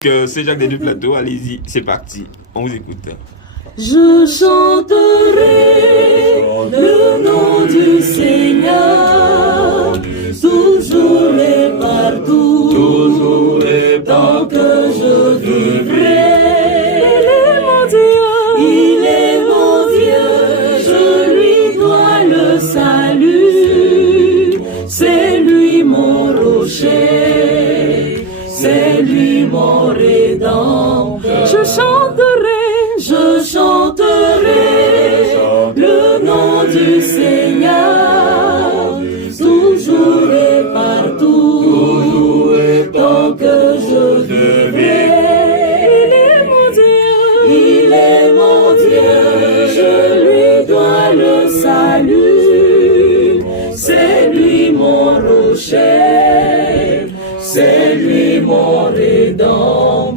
C'est Jacques des deux plateaux, allez-y, c'est parti, on vous écoute. Je chanterai le nom du Seigneur, toujours et partout, tant que je vivrai. Il est mon Dieu, je lui dois le salut, c'est lui mon rocher, c'est lui mon rédempteur. Je chanterai le nom du Seigneur, toujours et partout, tant que je vivrai. Il est mon Dieu, je lui dois le salut, c'est lui mon rocher, c'est lui mon rédempteur.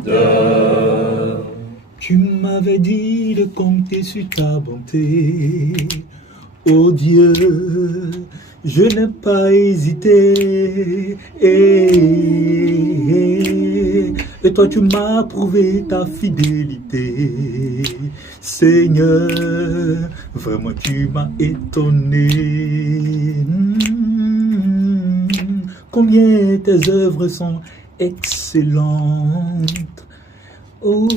Tu m'avais dit de compter sur ta bonté, oh Dieu, je n'ai pas hésité. Et toi tu m'as prouvé ta fidélité, Seigneur, vraiment tu m'as étonné. Combien tes œuvres sont excellentes, oh,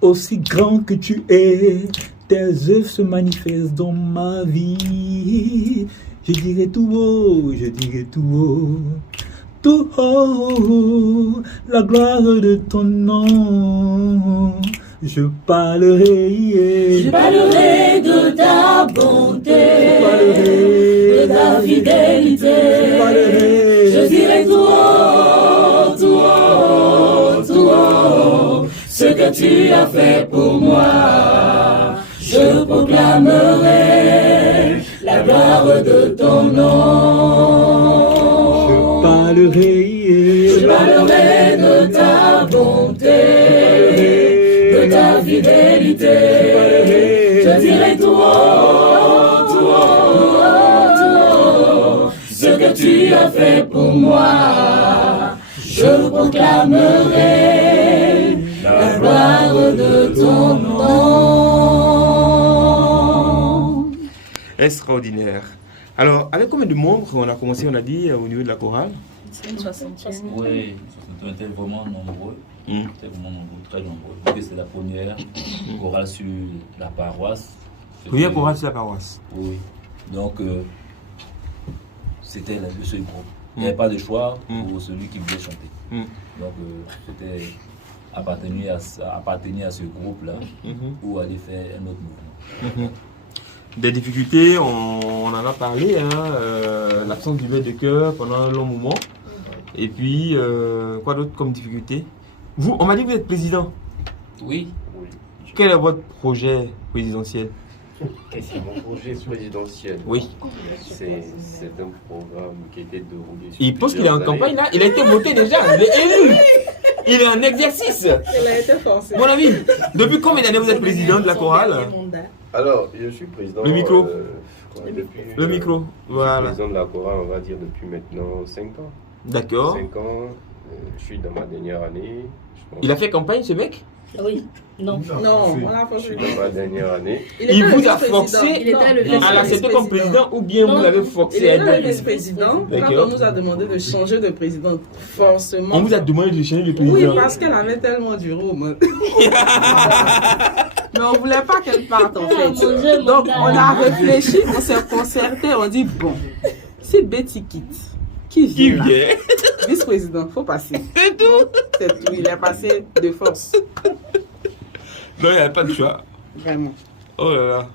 aussi grand que tu es, tes œuvres se manifestent dans ma vie. Je dirai tout haut, tout haut, la gloire de ton nom. Je parlerai de ta bonté, de ta fidélité. Je dirai tout haut, ce que tu as fait pour moi. Je proclamerai la gloire de ton nom. Je parlerai de ta bonté, de ta fidélité. Je dirai tout haut, ce que tu as fait pour moi. Je proclamerai la gloire de ton nom. Extraordinaire. Alors, avec combien de membres on a commencé, on a dit, au niveau de la chorale? C'est une soixantaine. Oui, on était vraiment nombreux. C'était vraiment nombreux, très nombreux. Parce que c'est la première chorale sur la paroisse. Première chorale sur la paroisse. Oui. Donc, c'était le seul groupe. Il n'y avait pas de choix pour celui qui voulait chanter. Donc, c'était appartenir à ce groupe-là ou aller faire un autre mouvement. Des difficultés, on en a parlé, hein, l'absence du maître de chœur pendant un long moment. Et puis, quoi d'autre comme difficulté? Vous, on m'a dit que vous êtes président. Oui. Quel est votre projet présidentiel? C'est mon projet présidentiel. Oui. C'est un programme qui a été déroulé sur Il pense qu'il est en plusieurs campagne années. là, il a été voté déjà, il est élu. Il est en exercice. Il a été forcé. Mon ami, depuis combien d'années vous êtes président de la chorale? Alors, je suis président. Le micro. Depuis, Le micro, voilà. Je suis président de la chorale, on va dire, depuis maintenant 5 ans. D'accord. 5 ans, je suis dans ma dernière année. Il a fait campagne ce mec? Oui. Non, Je suis dans ma dernière année. Il vous a forcé Il était le à l'accepter comme président ou bien vous l'avez forcé Il à était le être vice-président. Quand D'accord. on nous a demandé de changer de président, forcément. On vous a demandé de changer de Oui, président. parce qu'elle avait tellement du rhum. Mais on voulait pas qu'elle parte en fait. Donc on a réfléchi, on s'est concerté, on dit bon, si Betty quitte, qui Qui vient là? vient? Vice-président, faut passer. C'est tout. C'est tout, il est passé de force. Non, il n'y a pas de choix. Vraiment. Oh là là.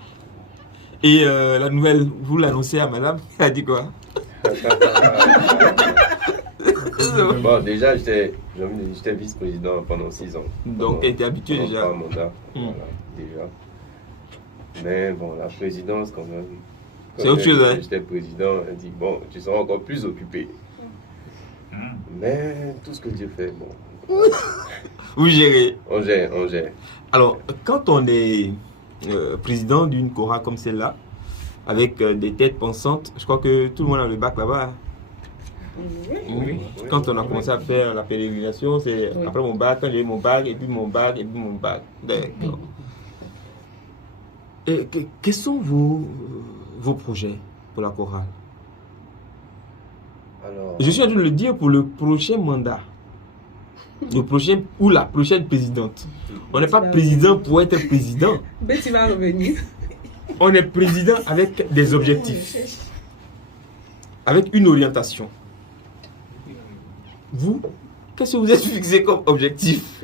Et la nouvelle, vous l'annoncez à madame, elle a dit quoi? Bon, déjà, j'étais vice-président pendant 6 ans. Donc, elle était habituée pendant déjà. 3 mandats, voilà, déjà. Mais bon, la présidence, quand même. C'est autre chose, hein? J'étais président, elle dit bon, tu seras encore plus occupé. Mais tout ce que Dieu fait, bon. Vous gérez. On gère, on gère. Alors, quand on est président d'une chorale comme celle-là, avec des têtes pensantes, je crois que tout le monde a le bac là-bas. Hein. Oui. Quand on a commencé à faire la pérégrination, c'est après mon bac, quand j'ai eu mon bac, et puis mon bac, et puis mon bac. D'accord. Et quels sont vos projets pour la chorale? Alors, Je suis en train de le dire pour le prochain mandat. Le prochain ou la prochaine présidente. On n'est pas président pour être président. Betty va revenir. On est président avec des objectifs. Avec une orientation. Vous, qu'est-ce que vous êtes fixé comme objectif?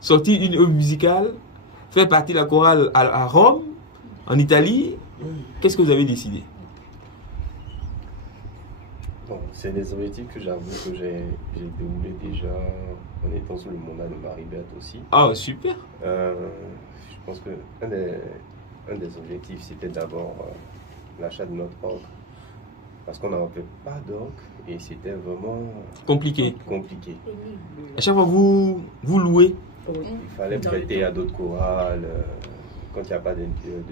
Sortir une œuvre musicale? Faire partie de la chorale à Rome? En Italie? Qu'est-ce que vous avez décidé? bon, c'est des objectifs que j'avoue que j'ai déroulés déjà en étant sous le mandat de Marie-Berthe aussi. Ah, super! Je pense que un des objectifs, c'était d'abord l'achat de notre orgue. Parce qu'on n'avait pas d'orgue et c'était vraiment Compliqué. compliqué. À chaque fois, vous louez. Il fallait prêter à d'autres chorales. Quand il n'y a pas de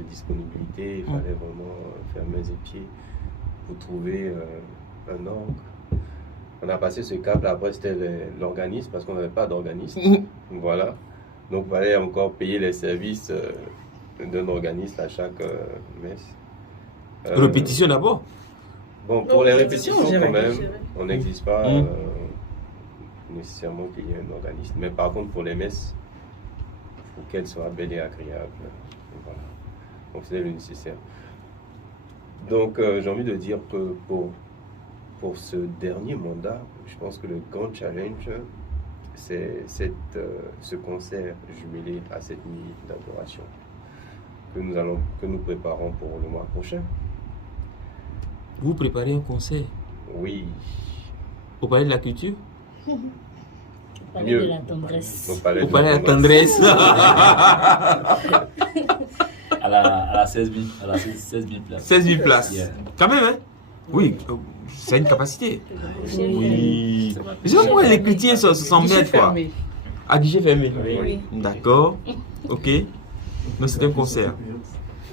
disponibilité, il fallait vraiment faire mains et pieds pour trouver un orgue. On a passé ce cap, après c'était l'organisme parce qu'on n'avait pas d'organisme. Voilà. Donc il fallait encore payer les services d'un organisme à chaque messe. Répétition d'abord. Bon, pour les répétitions quand même, on n'exige pas Mm. nécessairement qu'il y ait un organisme. Mais par contre, pour les messes, il faut qu'elles soient belles et agréables. Voilà. Donc c'est le nécessaire. Donc j'ai envie de dire que pour ce dernier mandat, je pense que le grand challenge, c'est ce concert jumelé à cette nuit d'adoration que nous préparons pour le mois prochain. Vous préparez un concert Oui. au Palais de la Culture? Parler de la tendresse. Au Palais Au de Palais de la Tendresse. Tendresse. À la 16 000 places. 16 000 places. Yeah. Quand même, hein? Oui, ça a une capacité. Oui. Je sais pas pourquoi les chrétiens s'en mettent, quoi. À guichet fermé. Oui. D'accord. Ok. Donc c'est un concert.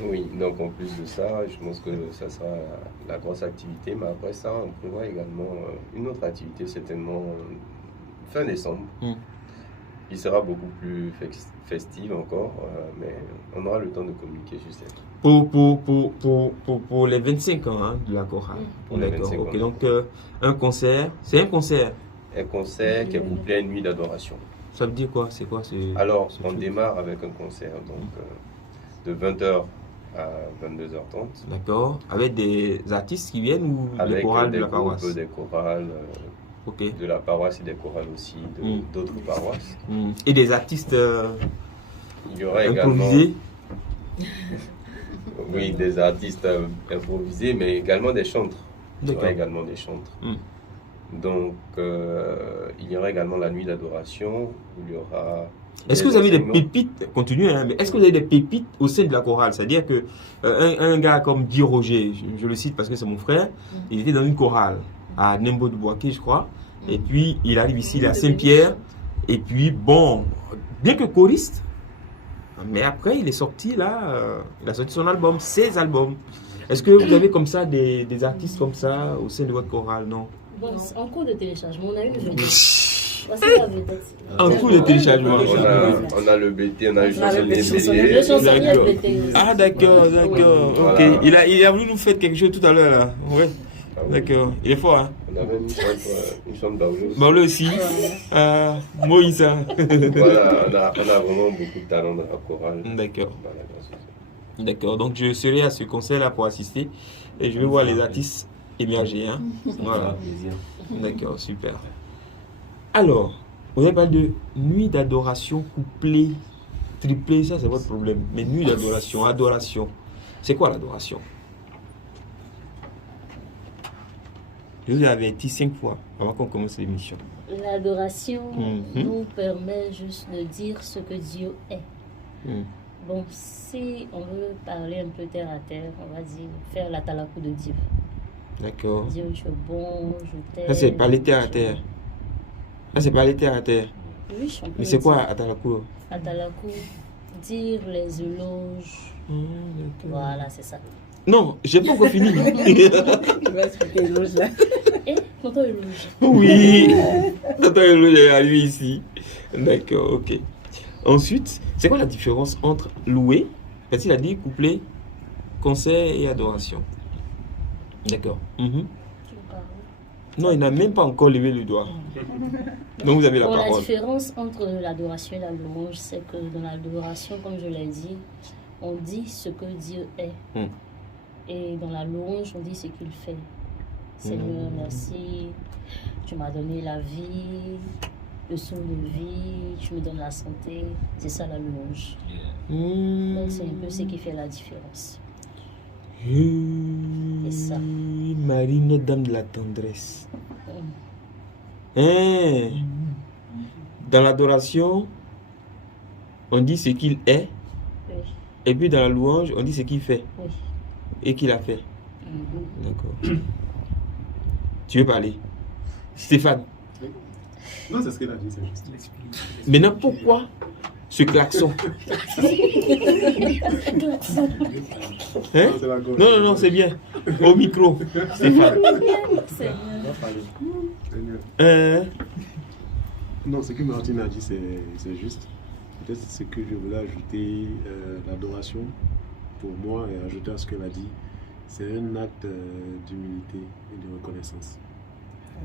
Oui, donc en plus de ça, je pense que ça sera la grosse activité. Mais après ça, on prévoit également une autre activité, certainement fin décembre. Qui sera beaucoup plus festive encore, mais on aura le temps de communiquer juste après. Pour les 25 ans hein, de la chorale. Pour les D'accord. 25 Ok. ans. Donc un concert. C'est un concert. Un concert qui est couplé à une nuit d'adoration. Ça veut dire quoi? C'est quoi? Alors, on truc. démarre avec un concert donc, de 20h à 22h30. D'accord. Avec des artistes qui viennent ou les Avec chorales de des la paroisse? groupes, des chorales Ok. de la paroisse et des chorales aussi d'autres paroisses. Et des artistes Il y aura également improvisés? oui, des artistes improvisés, mais également des chantres. Il y aura D'accord. également des chantres. Donc, il y aura également la nuit d'adoration, où il y aura... Est-ce que vous avez des enseignements. pépites, continuez, hein, mais est-ce que vous avez des pépites au sein de la chorale? C'est-à-dire que un gars comme Guy Roger, je le cite parce que c'est mon frère, il était dans une chorale à Nembo de Boaké, je crois, et puis il arrive ici, il est à Saint-Pierre, et puis bon, bien que choriste, mais après il est sorti là, il a sorti son album, 16 albums. Est-ce que vous avez comme ça des artistes comme ça au sein de votre chorale? Non? Bon, c'est en cours de téléchargement, on a eu le vedette. Voici la vedette. En cours de téléchargement. On a le BT, on a le chansonnier Le BT. chansonnier D'accord. BT. Ah d'accord, d'accord, ok. Voilà. Il a voulu nous faire quelque chose tout à l'heure là. Ouais. Ah oui. D'accord, il est fort hein. On a même une chantre Baoulé aussi. Bon lui aussi. Moïse. Hein. Voilà, on a vraiment beaucoup de talent dans la chorale. D'accord. Dans la grâce de Dieu. D'accord, donc je serai à ce concert là pour assister et je vais voir les artistes émerger. Hein. Voilà. D'accord, super. Alors, vous avez parlé de nuit d'adoration couplée, triplée, ça c'est votre problème. Mais nuit d'adoration, adoration, c'est quoi l'adoration? Je vous ai averti 5 fois avant qu'on commence l'émission. L'adoration nous permet juste de dire ce que Dieu est. Bon, si on veut parler un peu terre à terre, on va dire faire la talakou de Dieu. D'accord. Dire je suis bon, je t'aime. Ça c'est parler terre à terre. Ça c'est parler terre à terre. Oui, je Mais c'est quoi Atalakou? Atalakou, dire les éloges. D'accord. Voilà, c'est ça. Non, j'ai pas encore fini. Je vais expliquer l'éloge là. Tonton Eloge. Oui, tonton Eloge est à lui ici. D'accord, ok. Ensuite, c'est quoi la différence entre louer, parce qu'il a dit couplet, concert et adoration. D'accord. Non, il n'a même pas encore levé le doigt. Donc vous avez la parole. La différence entre l'adoration et la louange, c'est que dans l'adoration, comme je l'ai dit, on dit ce que Dieu est. Et dans la louange, on dit ce qu'il fait. Seigneur, merci, tu m'as donné la vie, le son de vie, tu me donnes la santé. C'est ça la louange. Donc c'est un peu ce qui fait la différence. C'est ça. Marie, notre dame de la tendresse. Dans l'adoration, on dit ce qu'il est. Oui. Et puis dans la louange, on dit ce qu'il fait. Oui. Et qu'il a fait. D'accord. Tu veux parler? Stéphane? Non, c'est ce qu'elle a dit, c'est juste. Maintenant, pourquoi ce klaxon? Hein? Non, c'est bien. Au micro, Stéphane. Non, ce que Martine a dit, c'est juste. Peut-être ce que je voulais ajouter, l'adoration, pour moi, et ajouter à ce qu'elle a dit, c'est un acte d'humilité et de reconnaissance.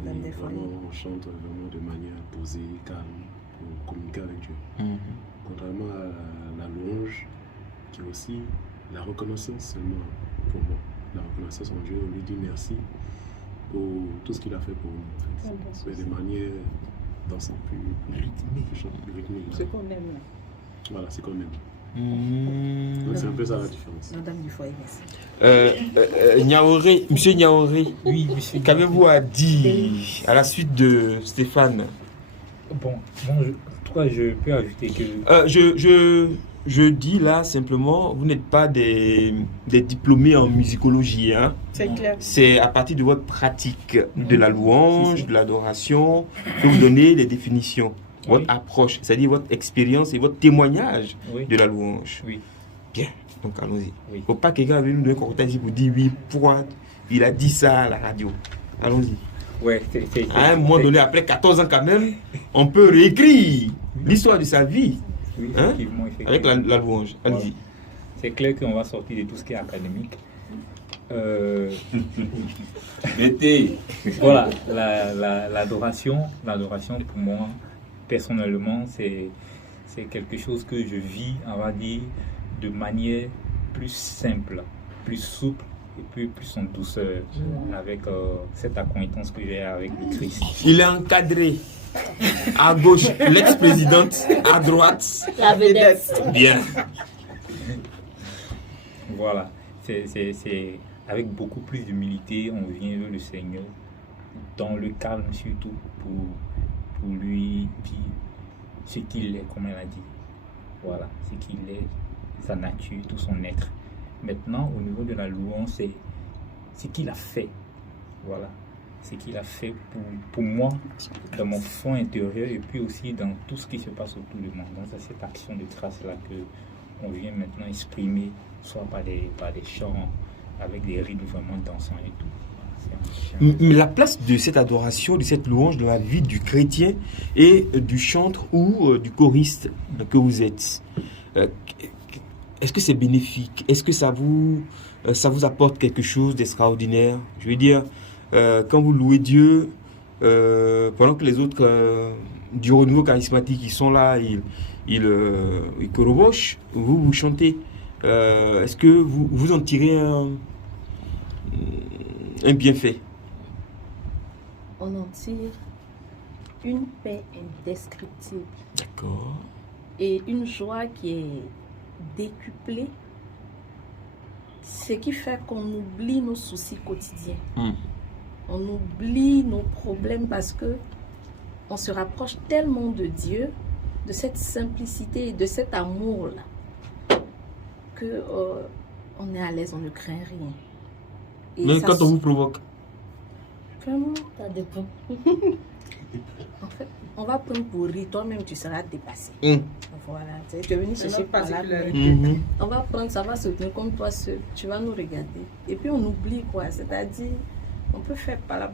Et vraiment, on chante vraiment de manière posée, calme, pour communiquer avec Dieu. Contrairement à la louange, qui est aussi la reconnaissance seulement pour moi. La reconnaissance en Dieu, on lui dit merci pour tout ce qu'il a fait pour nous. En fait. C'est de manière dansante, plus rythmique. Ce qu'on aime là. Voilà, c'est qu'on aime. Donc c'est un peu ça la différence. Madame du foyer, merci. Monsieur Niaoré, oui, monsieur. Qu'avez-vous à dire à la suite de Stéphane? Bon, en tout cas, je peux ajouter que... Je dis là simplement, vous n'êtes pas des diplômés en musicologie. Hein? C'est clair. C'est à partir de votre pratique de la louange, de l'adoration, que vous donnez les définitions. Votre approche, c'est-à-dire votre expérience et votre témoignage de la louange. Oui. Bien, donc allons-y. Il ne faut pas que quelqu'un vienne nous donner un commentaire ici pour dire oui, pourquoi il a dit ça à la radio. Allons-y. Ouais, à un moment donné, après 14 ans quand même, on peut réécrire l'histoire de sa vie. Oui, hein? effectivement. Avec la louange. Allez-y. C'est clair qu'on va sortir de tout ce qui est académique. Voilà, l'adoration pour moi, personnellement, c'est quelque chose que je vis, on va dire, de manière plus simple, plus souple et plus en douceur, avec cette acquaintance que j'ai avec le Christ. Il est encadré. À gauche, l'ex-présidente, à droite, la vedette. Bien. Voilà, c'est avec beaucoup plus d'humilité, on vient vers le Seigneur, dans le calme surtout, pour lui dire ce qu'il est, comme elle a dit. Voilà, ce qu'il est, sa nature, tout son être. Maintenant, au niveau de la louange, c'est ce qu'il a fait. Voilà. Ce qu'il a fait pour moi, dans mon fond intérieur, et puis aussi dans tout ce qui se passe autour de moi. Donc c'est cette action de grâce-là qu'on vient maintenant exprimer, soit par des chants, avec des rythmes vraiment dansants et tout. Mais la place de cette adoration, de cette louange dans la vie du chrétien et du chanteur ou du choriste que vous êtes, est-ce que c'est bénéfique? Est-ce que ça vous apporte quelque chose d'extraordinaire? Je veux dire, quand vous louez Dieu, pendant que les autres du renouveau charismatique ils sont là, ils corrobochent, vous chantez. Est-ce que vous en tirez un bienfait? On en tire une paix indescriptible. D'accord. Et une joie qui est décuplée, ce qui fait qu'on oublie nos soucis quotidiens. On oublie nos problèmes parce que on se rapproche tellement de Dieu, de cette simplicité et de cet amour-là, que on est à l'aise, on ne craint rien. Et même quand on vous provoque? Vraiment, ça dépend. En fait, on va prendre pour rire, toi-même tu seras dépassé. Voilà, tu es venu chercher par là. On va prendre, ça va se tenir comme toi seul, tu vas nous regarder. Et puis on oublie quoi, c'est-à-dire On peut faire par là,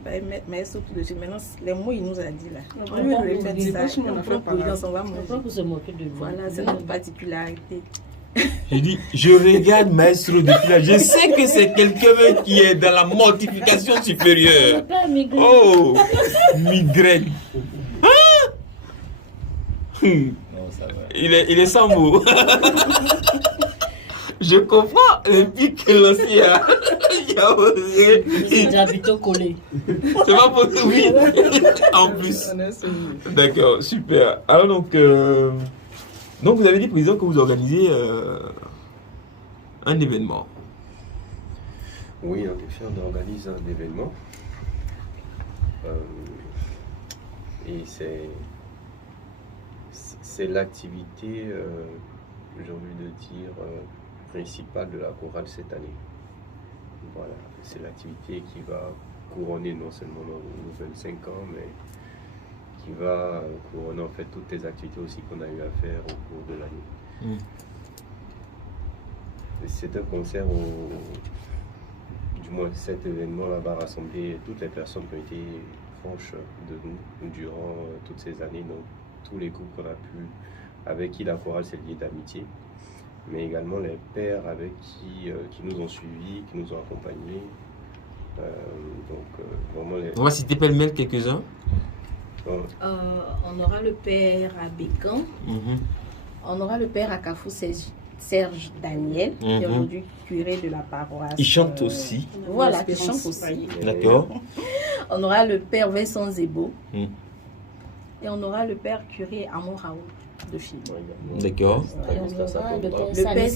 maestro tout de suite. Maintenant, les mots, il nous a dit là. On lui prend répète ça. On prend prudence, on va On manger. prend pour se moquer de lui. Voilà, c'est notre particularité. Je dis, je regarde Maestro depuis là. Je sais que c'est quelqu'un qui est dans la mortification supérieure. Pas migraine. Oh, migraine. Non, ça va. Il est sans mots. Je comprends le pic que l'ancien a. C'est déjà plutôt collé. C'est pas pour tout, oui. En plus. D'accord, super. Alors donc vous avez dit, président, que vous organisez un événement. Oui, en effet, on organise un événement. Et c'est l'activité, j'ai envie de dire, principale de la chorale cette année. Voilà, c'est l'activité qui va couronner non seulement nos 25 ans, mais qui va couronner en fait toutes les activités aussi qu'on a eu à faire au cours de l'année. C'est un concert du moins cet événement-là va rassembler toutes les personnes qui ont été proches de nous durant toutes ces années, donc tous les groupes qu'on a pu, avec qui la chorale s'est liée d'amitié, mais également les pères avec qui nous ont suivis, qui nous ont accompagnés. Vraiment On va citer pêle-mêle quelques-uns. On aura le père à Bécan, on aura le père à Kafou Serge Daniel, qui est aujourd'hui curé de la paroisse. Il chante aussi. Voilà, il chante aussi. D'accord. On aura le père Vincent Zebo. Et on aura le père curé Amon Raoult de Chine. D'accord. Le père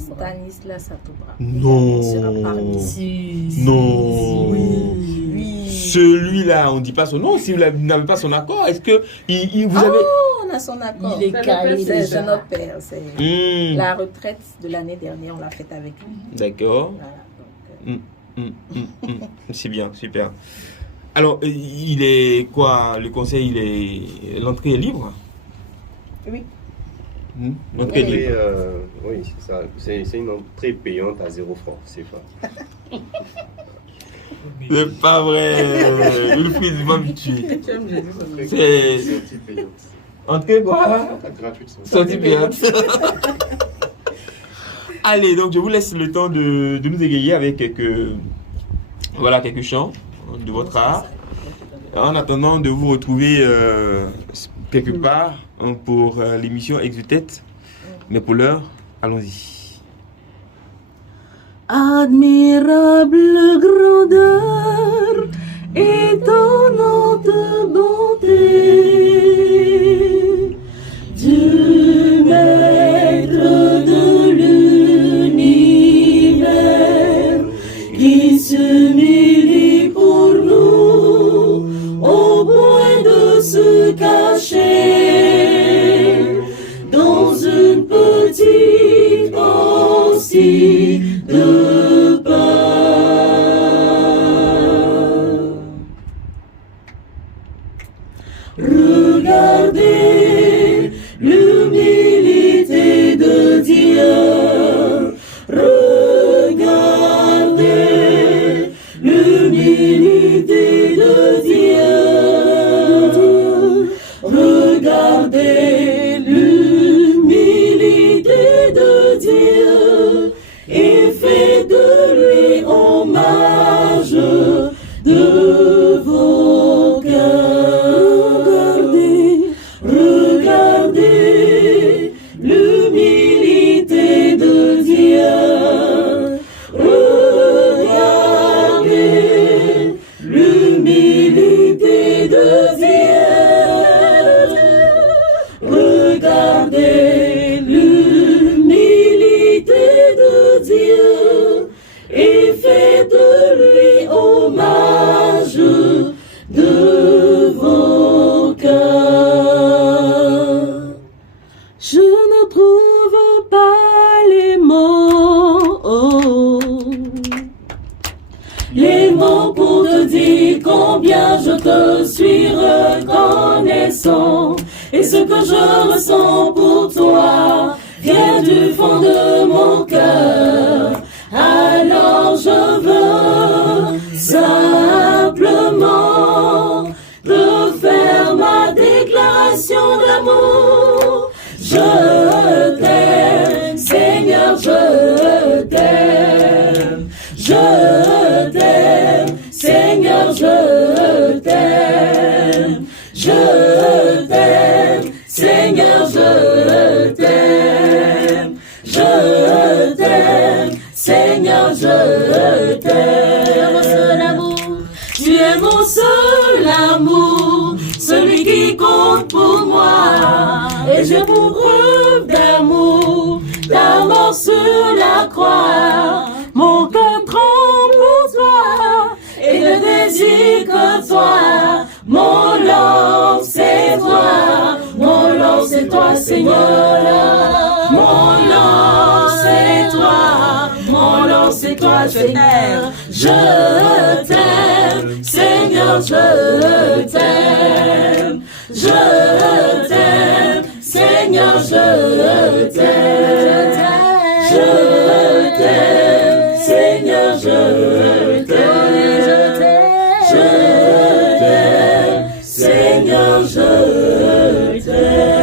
Stanislas Satobra. Non. On sera parmi. Non. Oui. Celui-là, on ne dit pas son nom. Si vous n'avez pas son accord, est-ce que vous avez... On a son accord. Il est calé. C'est notre père. C'est la retraite de l'année dernière, on l'a faite avec lui. D'accord. Voilà, C'est bien, super. Alors, il est quoi? Le conseil, l'entrée est libre? Oui. L'entrée est libre. Oui, c'est ça. C'est une entrée payante à 0 francs, c'est pas. C'est pas vrai. Le prix du même tué. C'est entrée quoi? Gratuite. Sortie payante. Allez, donc je vous laisse le temps de nous égayer avec quelques chants de votre art. En attendant de vous retrouver quelque part pour l'émission Exutet. Mais pour l'heure, allons-y. Admirable grandeur, étonnante bonté, du maître de l'univers, qui s'humilie pour nous, au point de se cacher, dans une petite hostie de pain. Regardez l'humilité de Dieu. Regardez l'humilité de Dieu. Regardez l'humilité de Dieu. Et fait de lui hommage de vos cœurs. Regardez l'humilité de Dieu. Regardez l'humilité de Dieu. Regardez l'humilité de Dieu et fait de lui hommage de vos cœurs. Je ne trouve pas les mots pour te dire combien je te suis reconnaissant, et ce que je ressens pour toi vient du fond de mon cœur. Alors je veux ça. déclaration d'amour. Je t'aime, Seigneur, je t'aime. Je t'aime, Seigneur, je t'aime. Je t'aime, Seigneur, je t'aime. Je t'aime, Seigneur, je t'aime. Tu es mon seul amour, celui qui compte pour moi. Et j'ai pour preuve d'amour ta mort sur la croix. Mon cœur tremble pour toi et ne désire que toi. Mon Lord, c'est toi. Mon Lord, c'est toi, Seigneur. Mon Lord, c'est toi. Mon Lord, c'est toi, Seigneur. Je t'aime, Seigneur, je t'aime. Je t'aime, Seigneur, je t'aime. Je t'aime, Seigneur, je t'aime. Je t'aime, Seigneur, je t'aime.